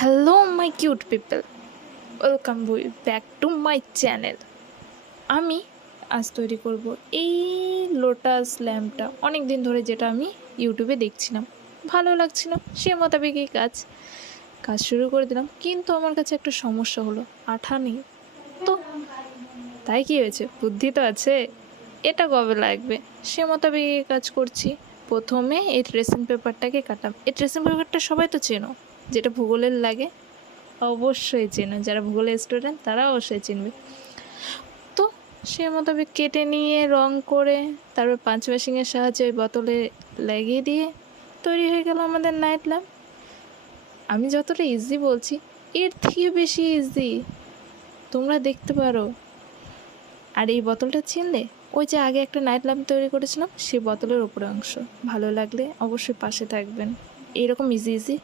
Hello my cute people, welcome back to my channel. আমি আজ তৈরি করব এই লোটাস ল্যাম্পটা। অনেক দিন ধরে যেটা আমি ইউটিউবে দেখছিলাম, ভালো লাগছিল, সে মোতাবেকই কাজ শুরু করে দিলাম। কিন্তু আমার কাছে একটা সমস্যা হলো, আঠা নেই। তো তাই কি হয়েছে, বুদ্ধি তো আছে, এটা কবে লাগবে সে মোতাবেকই কাজ করছি। প্রথমে এই ট্রেসিং পেপারটাকে কাটলাম। এই ট্রেসিং পেপারটা সবাই তো চেনো, যেটা ভূগোলের লাগে, অবশ্যই চেনো, যারা ভূগোলের স্টুডেন্ট তারা অবশ্যই চিনবে। তো সে মোতাবেক কেটে নিয়ে রং করে তারপর পাঁচ মেশিনের সাহায্যে ওই বোতলে লাগিয়ে দিয়ে তৈরি হয়ে গেল আমাদের নাইট ল্যাম্প। আমি যতটা ইজি বলছি, এর থেকে বেশি ইজি তোমরা দেখতে পারো। আর এই বোতলটা চিনলে, ওই যে আগে একটা নাইট ল্যাম্প তৈরি করেছিলাম, সেই বোতলের ওপরে অংশ। ভালো লাগলে অবশ্যই পাশে থাকবেন। এইরকম ইজি